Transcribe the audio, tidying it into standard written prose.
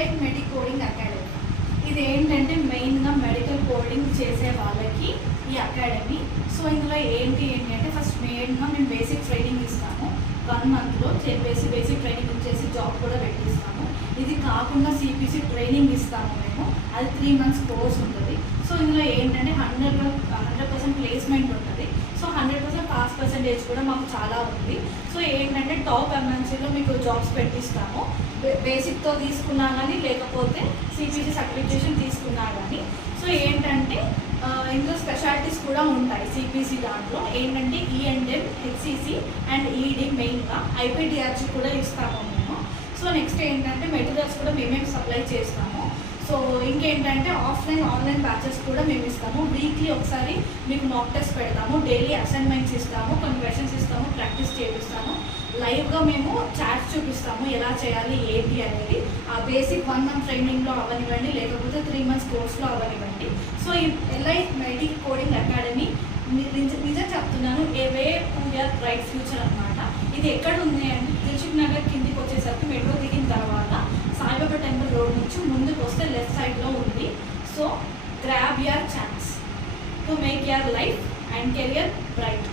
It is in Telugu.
ఎలైట్ మెడి కోడింగ్ అకాడమీ. ఇది ఏంటంటే మెయిన్గా మెడికల్ కోడింగ్ చేసే వాళ్ళకి ఈ అకాడమీ. సో ఇందులో ఏంటి అంటే ఫస్ట్ మెయిన్గా మేము బేసిక్ ట్రైనింగ్ ఇస్తాము. 1 monthలో బేసిక్ ట్రైనింగ్ ఇచ్చేసి జాబ్ కూడా పెట్టిస్తాము. ఇది కాకుండా సిపిసి ట్రైనింగ్ ఇస్తాము మేము. అది 3 months కోర్స్ ఉంటుంది. సో ఇందులో ఏంటంటే 100% ప్లేస్మెంట్ ఉంటుంది. సో 100% పాస్ పర్సెంటేజ్ కూడా మాకు చాలా ఉంది. సో ఏంటంటే టాప్ ఎంఎన్సీలో మీకు జాబ్స్ పెట్టిస్తాము. బేసిక్తో తీసుకున్నా కానీ లేకపోతే సిపిసి సర్టిఫికేషన్ తీసుకున్నా కానీ. సో ఏంటంటే ఇందులో స్పెషాలిటీస్ కూడా ఉంటాయి. సిపిసి దాంట్లో ఏంటంటే ఈఎన్ఎం, హెచ్సిసి అండ్ ఈడి మెయిన్గా ఐపీడిఆర్జీ కూడా ఇస్తాము మేము. సో నెక్స్ట్ ఏంటంటే మెటీరియల్స్ కూడా మేమే సప్లై చేస్తాము. సో ఇంకేంటంటే ఆన్లైన్ బ్యాచెస్ కూడా మేము ఇస్తాము. వీక్లీ ఒకసారి మీకు మాక్ టెస్ట్ పెడతాము, డైలీ అసైన్మెంట్స్ ఇస్తాము, కొన్ని క్వశ్చన్స్ ఇస్తాము, ప్రాక్టీస్ చేపిస్తాము. లైవ్గా మేము చాట్స్ చూపిస్తాము ఎలా చేయాలి ఏంటి అనేది. ఆ బేసిక్ 1 month ట్రైనింగ్లో అవ్వనివ్వండి, లేకపోతే 3 months కోర్స్లో అవ్వనివ్వండి. సో ఈ ఎలైట్ మెడి కోడింగ్ అకాడమీ నిజం చెప్తున్నాను, a way to your bright future అనమాట. ఇది ఎక్కడ ఉంది అంటే దిల్సుఖ్ నగర్ కిందికి వచ్చేసరికి మెట్రో దిగిన తర్వాత సాయిబాబా టెంపుల్ రోడ్ నుంచి ముందుకు వస్తే లెఫ్ట్ సైడ్లో ఉంది. So grab your chance to make your life and career bright.